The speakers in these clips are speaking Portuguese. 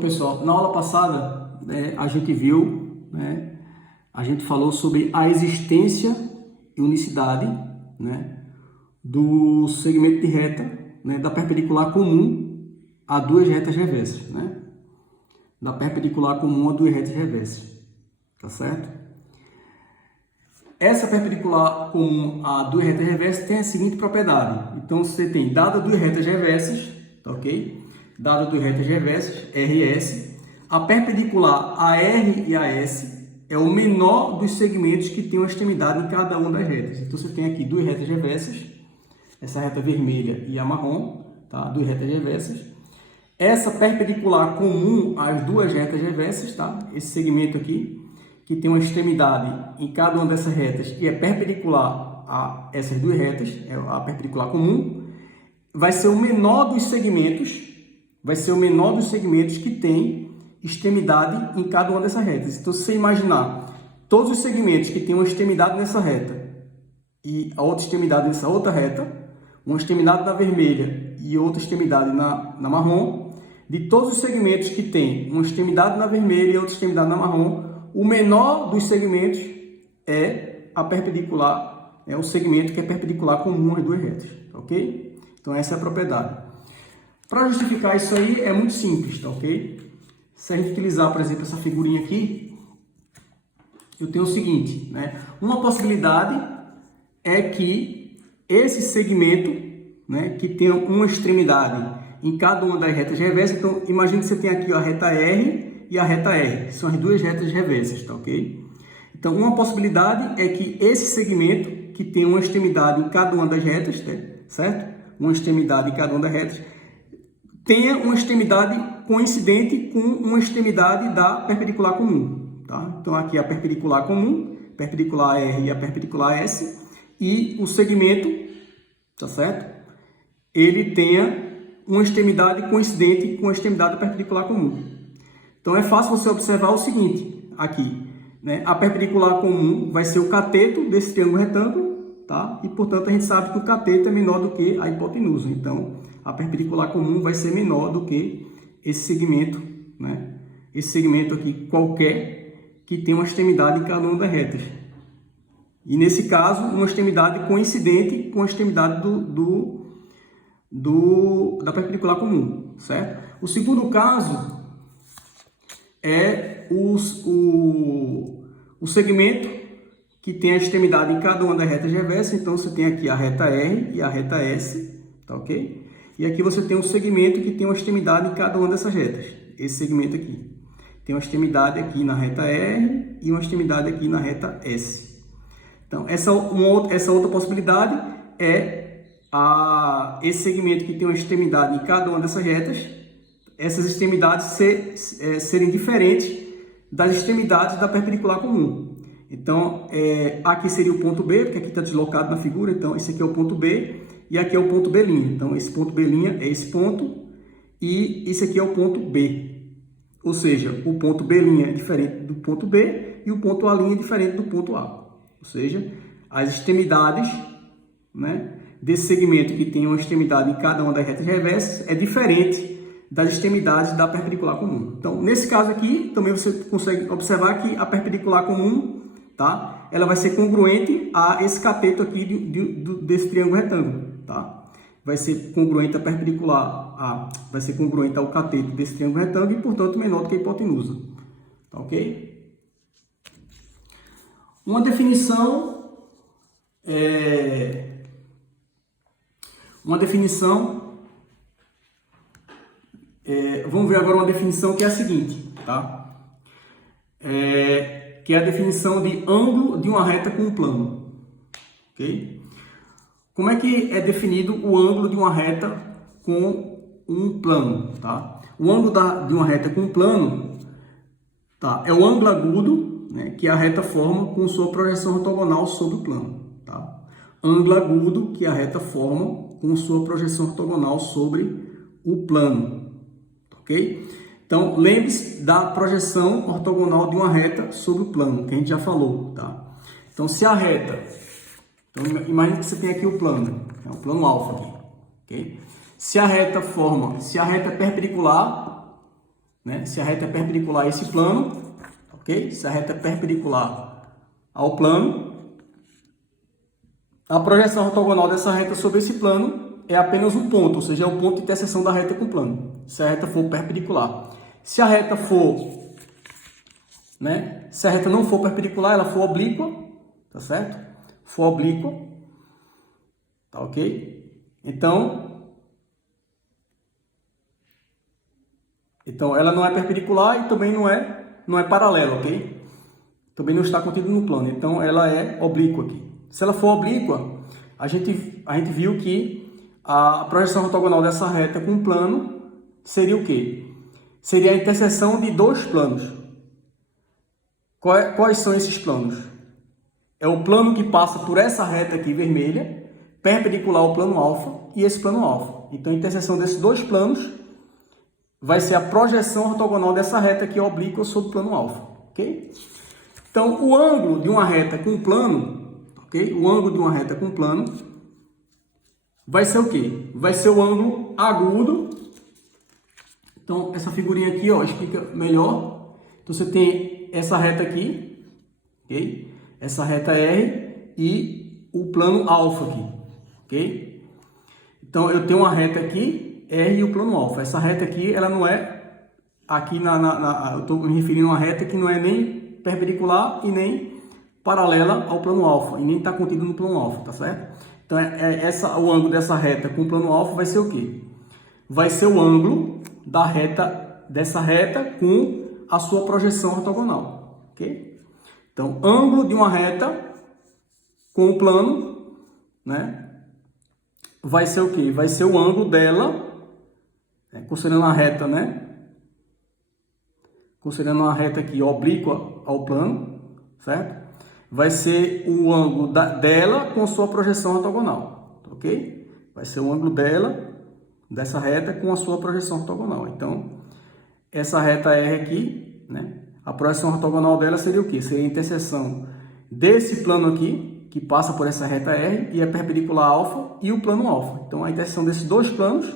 pessoal, na aula passada, a gente viu, a gente falou sobre a existência e unicidade, do segmento de reta, da perpendicular comum a duas retas reversas, da perpendicular comum a duas retas reversas, tá certo? Essa perpendicular comum a duas retas reversas tem a seguinte propriedade. Então, você tem, dado duas retas reversas, tá ok? Dado duas retas reversas, R e S, a perpendicular a R e a S é o menor dos segmentos que tem uma extremidade em cada uma das retas. Então, você tem aqui duas retas reversas, essa reta vermelha e a marrom, tá? Duas retas reversas. Essa perpendicular comum às duas retas reversas, tá? Esse segmento aqui, que tem uma extremidade em cada uma dessas retas e é perpendicular a essas duas retas, é a perpendicular comum, vai ser o menor dos segmentos, que tem extremidade em cada uma dessas retas. Então, se você imaginar todos os segmentos que tem uma extremidade nessa reta e a outra extremidade nessa outra reta, uma extremidade na vermelha e outra extremidade na marrom, de todos os segmentos que tem uma extremidade na vermelha e outra extremidade na marrom, o menor dos segmentos é a perpendicular, é o segmento que é perpendicular comum às duas retas, ok? Então, essa é a propriedade. Para justificar isso aí, é muito simples, tá ok? Se a gente utilizar, por exemplo, essa figurinha aqui, eu tenho o seguinte, uma possibilidade é que esse segmento, que tenha uma extremidade em cada uma das retas reversas, então, imagine que você tem aqui a reta R e a reta R, que são as duas retas reversas, tá ok? Então, uma possibilidade é que esse segmento, que tem uma extremidade em cada uma das retas, certo? Uma extremidade em cada uma das retas, tenha uma extremidade coincidente com uma extremidade da perpendicular comum, tá? Então, aqui a perpendicular comum, perpendicular R e a perpendicular S, e o segmento, tá certo? Ele tenha uma extremidade coincidente com a extremidade da perpendicular comum. Então, é fácil você observar o seguinte, aqui, a perpendicular comum vai ser o cateto desse triângulo retângulo, tá? E, portanto, a gente sabe que o cateto é menor do que a hipotenusa. Então, a perpendicular comum vai ser menor do que esse segmento, Esse segmento aqui qualquer que tem uma extremidade em cada uma das retas. E, nesse caso, uma extremidade coincidente com a extremidade da perpendicular comum, certo? O segundo caso é o segmento que tem a extremidade em cada uma das retas reversas. Então, você tem aqui a reta R e a reta S, tá ok? E aqui você tem um segmento que tem uma extremidade em cada uma dessas retas. Esse segmento aqui tem uma extremidade aqui na reta R e uma extremidade aqui na reta S. Então, essa outra possibilidade é esse segmento que tem uma extremidade em cada uma dessas retas, essas extremidades serem diferentes das extremidades da perpendicular comum. Então, aqui seria o ponto B, porque aqui está deslocado na figura. Então, esse aqui é o ponto B e aqui é o ponto B'. Então, esse ponto B' é esse ponto e esse aqui é o ponto B. Ou seja, o ponto B' é diferente do ponto B e o ponto A' é diferente do ponto A. Ou seja, as extremidades, desse segmento que tem uma extremidade em cada uma das retas reversas é diferente das extremidades da perpendicular comum. Então, nesse caso aqui, também você consegue observar que a perpendicular comum, tá? Ela vai ser congruente a esse cateto aqui desse triângulo retângulo, tá? Vai ser congruente a perpendicular vai ser congruente ao cateto desse triângulo retângulo e, portanto, menor do que a hipotenusa, tá ok? Uma definição vamos ver agora uma definição que é a seguinte, tá? Que é a definição de ângulo de uma reta com um plano, ok? Como é que é definido o ângulo de uma reta com um plano, tá? O ângulo de uma reta com um plano, tá? É o ângulo agudo, que a reta forma com sua projeção ortogonal sobre o plano, tá? Ângulo agudo que a reta forma com sua projeção ortogonal sobre o plano. Ok? Então, lembre-se da projeção ortogonal de uma reta sobre o plano, que a gente já falou, tá? Então, se a reta... Então, imagine que você tem aqui o plano, o plano alfa aqui, ok? Se a reta é perpendicular né? Se a reta é perpendicular a esse plano, ok? Se a reta é perpendicular ao plano, a projeção ortogonal dessa reta sobre esse plano é apenas um ponto, ou seja, é o ponto de interseção da reta com o plano, se a reta for perpendicular. Se a reta for, né? Se a reta não for perpendicular, ela for oblíqua, tá certo? For oblíqua, tá ok? Então ela não é perpendicular e também não é paralela, ok? Também não está contido no plano, então ela é oblíqua aqui. Se ela for oblíqua, a gente viu que a projeção ortogonal dessa reta com o plano seria o quê? Seria a interseção de dois planos. Quais são esses planos? É o plano que passa por essa reta aqui vermelha, perpendicular ao plano alfa, e esse plano alfa. Então, a interseção desses dois planos vai ser a projeção ortogonal dessa reta aqui oblíqua sobre o plano alfa, ok? Então, o ângulo de uma reta com plano, ok? O ângulo de uma reta com plano vai ser o quê? Vai ser o ângulo agudo. Então, essa figurinha aqui, ó, explica melhor. Então, você tem essa reta aqui, ok? Essa reta R e o plano alfa aqui, ok? Então, eu tenho uma reta aqui, R e o plano alfa. Essa reta aqui, ela não é, aqui eu estou me referindo a uma reta que não é nem perpendicular e nem paralela ao plano alfa, e nem está contido no plano alfa, tá certo? Então, o ângulo dessa reta com o plano alfa vai ser o quê? Vai ser o ângulo dessa reta com a sua projeção ortogonal, ok? Então, ângulo de uma reta com o plano, né? Vai ser o quê? Vai ser o ângulo dela, considerando a reta, né? Considerando uma reta aqui oblíqua ao plano, certo? Vai ser o ângulo dela com sua projeção ortogonal, ok? Vai ser o ângulo dessa reta com a sua projeção ortogonal. Então, essa reta R aqui, né? A projeção ortogonal dela seria o quê? Seria a interseção desse plano aqui, que passa por essa reta R e é perpendicular a alfa, e o plano alfa. Então, a interseção desses dois planos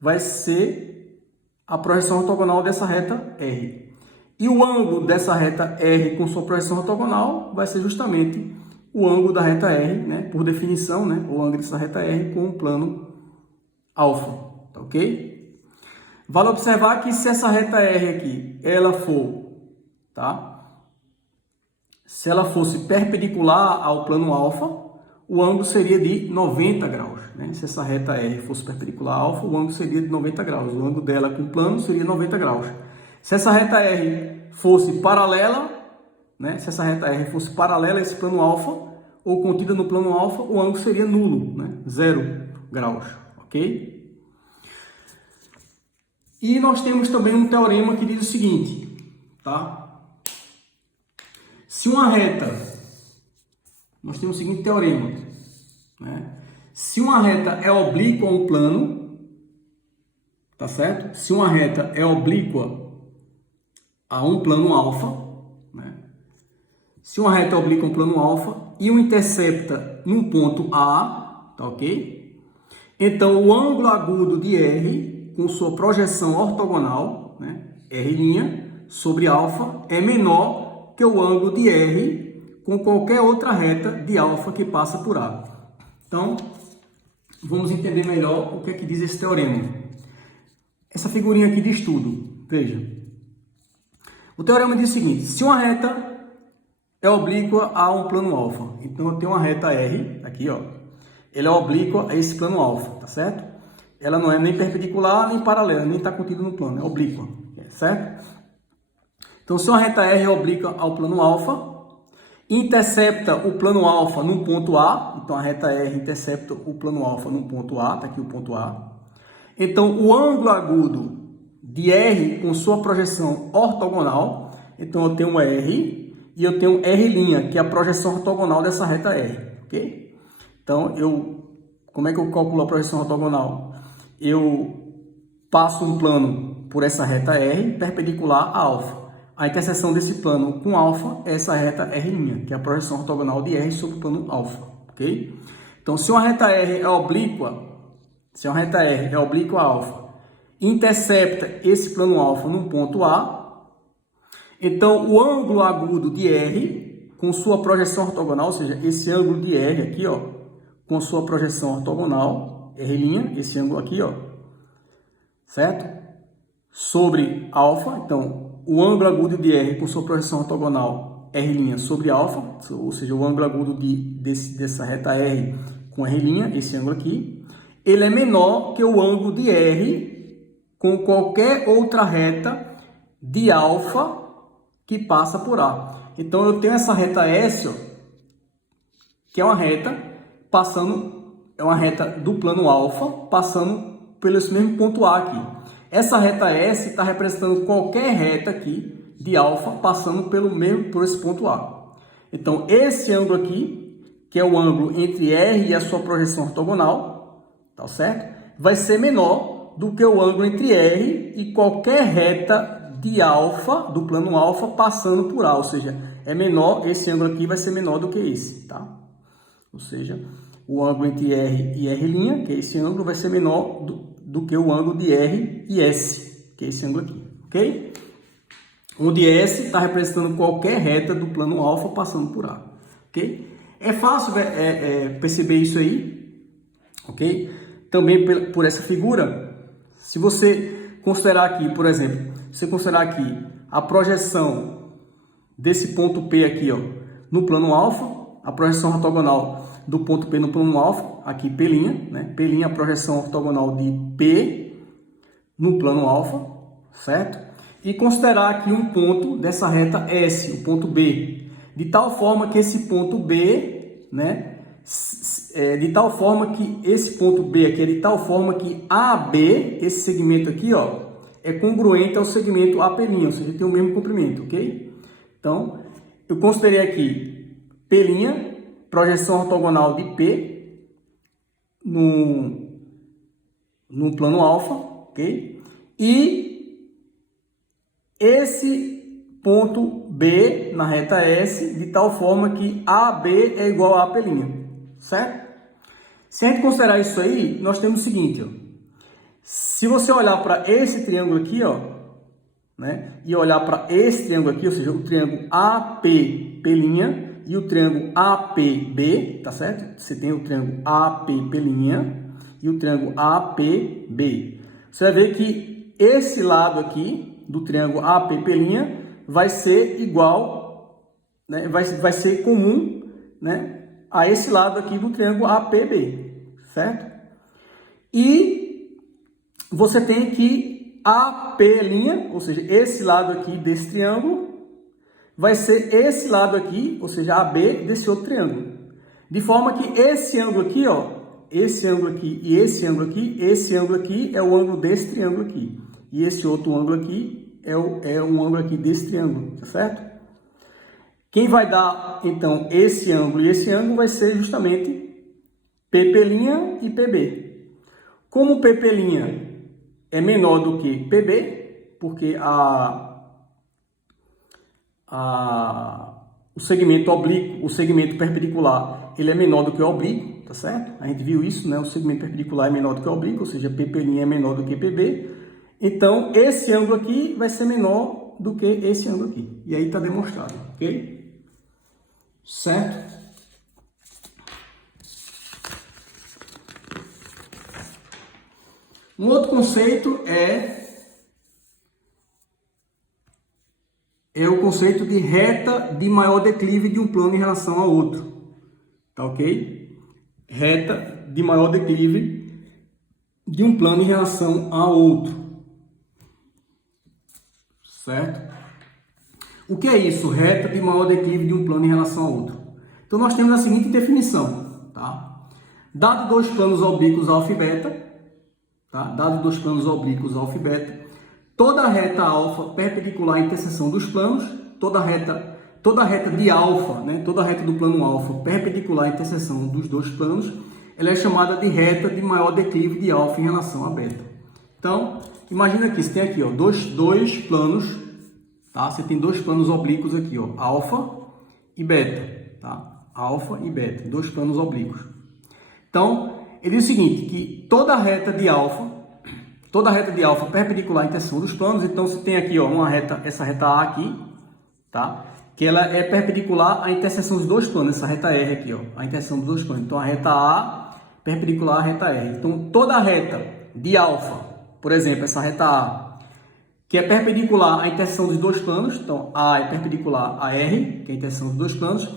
vai ser a projeção ortogonal dessa reta R. E o ângulo dessa reta R com sua projeção ortogonal vai ser justamente o ângulo da reta R, né? Por definição, né? O ângulo dessa reta R com o plano alfa, tá ok? Vale observar que se essa reta R aqui, ela for, tá? Se ela fosse perpendicular ao plano alfa, o ângulo seria de 90 graus, né? Se essa reta R fosse perpendicular a alfa, o ângulo seria de 90 graus. O ângulo dela com o plano seria 90 graus. Se essa reta R fosse paralela, né? Se essa reta R fosse paralela a esse plano alfa, ou contida no plano alfa, o ângulo seria nulo, né? 0 graus, ok? E nós temos também um teorema que diz o seguinte, tá? Se uma reta, nós temos o seguinte teorema, né? Se uma reta é oblíqua a um plano, tá certo? Se uma reta é oblíqua a um plano alfa, né? Se uma reta é oblíqua a um plano alfa e o intercepta num ponto A, tá ok? Então, o ângulo agudo de R com sua projeção ortogonal, né? R' sobre alfa é menor que o ângulo de R com qualquer outra reta de alfa que passa por A. Então, vamos entender melhor o que é que diz esse teorema. Essa figurinha aqui de estudo, veja. O teorema diz o seguinte: se uma reta é oblíqua a um plano alfa, então eu tenho uma reta R, aqui ó, ela é oblíqua a esse plano alfa, tá certo? Ela não é nem perpendicular, nem paralela, nem está contida no plano, é oblíqua, certo? Então, se uma reta R é oblíqua ao plano alfa, intercepta o plano alfa num ponto A, então a reta R intercepta o plano alfa num ponto A, está aqui o ponto A. Então, o ângulo agudo de R com sua projeção ortogonal, então eu tenho R e eu tenho R', que é a projeção ortogonal dessa reta R, ok? Então, como é que eu calculo a projeção ortogonal? Eu passo um plano por essa reta R perpendicular a alfa. A interseção desse plano com alfa é essa reta R', que é a projeção ortogonal de R sobre o plano alfa, ok? Então, se uma reta R é oblíqua, a alfa, intercepta esse plano alfa num ponto A. Então, o ângulo agudo de R, com sua projeção ortogonal, ou seja, esse ângulo de R aqui, ó, com sua projeção ortogonal, R', esse ângulo aqui, ó, certo? Sobre alfa, então, o ângulo agudo de R com sua projeção ortogonal, R' sobre alfa, ou seja, o ângulo agudo dessa reta R com R', esse ângulo aqui, ele é menor que o ângulo de R com qualquer outra reta de alfa que passa por A. Então, eu tenho essa reta S, ó, que é uma reta do plano alfa, passando pelo esse mesmo ponto A aqui. Essa reta S está representando qualquer reta aqui de alfa, passando por esse ponto A. Então, esse ângulo aqui, que é o ângulo entre R e a sua projeção ortogonal, tá certo? Vai ser menor do que o ângulo entre R e qualquer reta de alfa, do plano alfa, passando por A, ou seja, é menor, esse ângulo aqui vai ser menor do que esse, tá? Ou seja, o ângulo entre R e R', que é esse ângulo, vai ser menor do que o ângulo de R e S, que é esse ângulo aqui, ok? Onde S está representando qualquer reta do plano alfa passando por A, ok? É fácil perceber isso aí, ok? Também por essa figura, se você considerar aqui, por exemplo, você considerar aqui a projeção desse ponto P aqui, ó, no plano alfa, a projeção ortogonal do ponto P no plano alfa, aqui P', né? P', a projeção ortogonal de P no plano alfa, certo? E considerar aqui um ponto dessa reta S, o ponto B, de tal forma que esse ponto B, né? De tal forma que esse ponto B aqui é de tal forma que AB, esse segmento aqui, ó, é congruente ao segmento AP', ou seja, tem o mesmo comprimento, ok? Então, eu considerei aqui P', projeção ortogonal de P no plano alfa, ok? E esse ponto B na reta S, de tal forma que AB é igual a AP', certo? Se a gente considerar isso aí, nós temos o seguinte, ó. Se você olhar para esse triângulo aqui, ó, né, e olhar para esse triângulo aqui, ou seja, o triângulo APP' e o triângulo APB, tá certo? Você tem o triângulo APP' e o triângulo APB. Você vai ver que esse lado aqui do triângulo APP' vai ser igual, né, vai ser comum, né, a esse lado aqui do triângulo APB, certo? E você tem que AP', ou seja, esse lado aqui desse triângulo, vai ser esse lado aqui, ou seja, AB desse outro triângulo. De forma que esse ângulo aqui, ó, esse ângulo aqui e esse ângulo aqui é o ângulo desse triângulo aqui. E esse outro ângulo aqui é um ângulo aqui desse triângulo, tá certo? Quem vai dar, então, esse ângulo e esse ângulo vai ser justamente PP' e PB. Como PP' é menor do que PB, porque o segmento oblíquo, o segmento perpendicular, ele é menor do que o oblíquo, tá certo? A gente viu isso, né? O segmento perpendicular é menor do que o oblíquo, ou seja, PP' é menor do que PB. Então, esse ângulo aqui vai ser menor do que esse ângulo aqui. E aí está demonstrado, ok? Certo? Um outro conceito é o conceito de reta de maior declive de um plano em relação a outro. Tá ok? Reta de maior declive de um plano em relação a outro. Certo? O que é isso? Reta de maior declive de um plano em relação a outro. Então, nós temos a seguinte definição. Tá? Dado dois planos oblíquos alfa e beta, tá? Dado dois planos oblíquos alfa e beta, toda reta alfa perpendicular à interseção dos planos, toda reta de alfa, né? Toda reta do plano alfa perpendicular à interseção dos dois planos, ela é chamada de reta de maior declive de alfa em relação a beta. Então, imagina aqui, você tem aqui, ó, dois planos, tá? Você tem dois planos oblíquos aqui, ó, alfa e beta, tá? Alfa e beta, dois planos oblíquos. Então, ele diz o seguinte, que toda reta de alfa toda reta de alfa perpendicular à interseção dos planos. Então, você tem aqui, ó, uma reta, essa reta A aqui, tá? Que ela é perpendicular à interseção dos dois planos, essa reta R aqui, ó, a interseção dos dois planos. Então, a reta A perpendicular à reta R. Então, toda reta de alfa, por exemplo, essa reta A, que é perpendicular à interseção dos dois planos, então A é perpendicular a R, que é a interseção dos dois planos,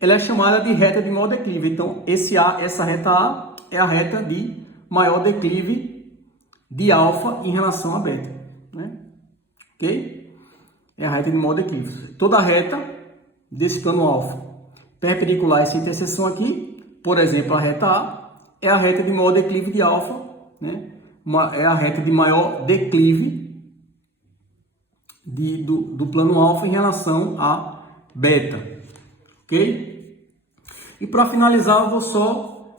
ela é chamada de reta de maior declive. Então, essa reta A é a reta de maior declive de alfa em relação a beta, né? Ok? É a reta de maior declive. Toda reta desse plano alfa perpendicular a essa interseção aqui, por exemplo, a reta A, é a reta de maior declive de alfa, né? É a reta de maior declive do plano alfa em relação a beta, ok? E para finalizar, eu vou só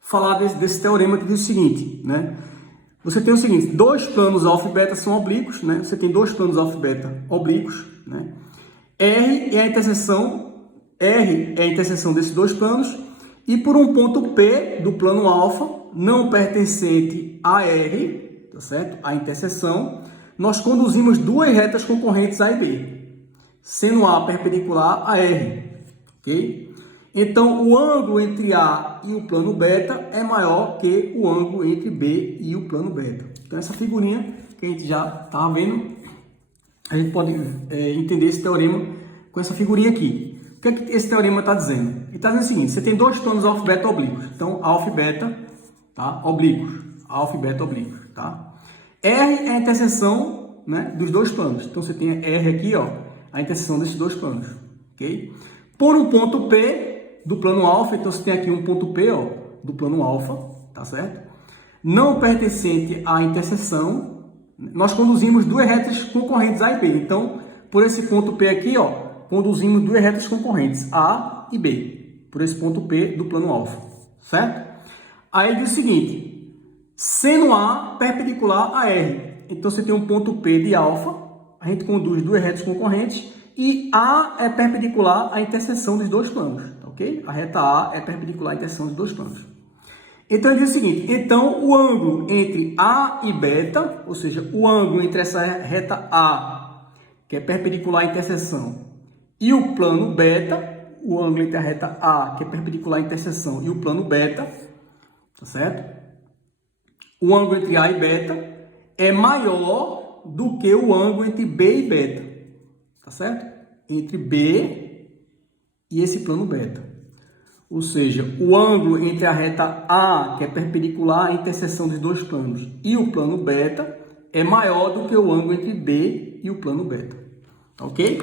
falar desse teorema que diz o seguinte, né? Você tem o seguinte, dois planos alfa e beta são oblíquos, né? Você tem dois planos alfa e beta oblíquos, né? R é a interseção desses dois planos e por um ponto P do plano alfa não pertencente a R, tá certo? A interseção, nós conduzimos duas retas concorrentes A e B, sendo A perpendicular a R, ok? Então, o ângulo entre A e o plano beta é maior que o ângulo entre B e o plano beta. Então, essa figurinha que a gente já estava vendo, a gente pode entender esse teorema com essa figurinha aqui. O que é que esse teorema está dizendo? Ele está dizendo o seguinte, você tem dois planos alfa e beta oblíquos. Então, alfa e beta, tá? Oblíquos. Alfa e beta oblíquos, tá? R é a interseção, né, dos dois planos. Então, você tem R aqui, ó, a interseção desses dois planos, ok? Por um ponto P do plano alfa, então você tem aqui um ponto P, ó, do plano alfa, tá certo? Não pertencente à interseção, nós conduzimos duas retas concorrentes A e B. Então, por esse ponto P aqui, ó, conduzimos duas retas concorrentes, A e B, por esse ponto P do plano alfa, certo? Aí ele diz o seguinte, sendo A perpendicular a R, então você tem um ponto P de alfa, a gente conduz duas retas concorrentes e A é perpendicular à interseção dos dois planos, ok? A reta A é perpendicular à interseção dos dois planos. Então ele diz o seguinte, então o ângulo entre A e beta, ou seja, o ângulo entre essa reta A, que é perpendicular à interseção, e o plano beta, o ângulo entre a reta A, que é perpendicular à interseção, e o plano beta, tá certo? O ângulo entre A e beta é maior do que o ângulo entre B e beta, tá certo? Entre B e esse plano beta. Ou seja, o ângulo entre a reta A, que é perpendicular à interseção dos dois planos, e o plano beta é maior do que o ângulo entre B e o plano beta, ok?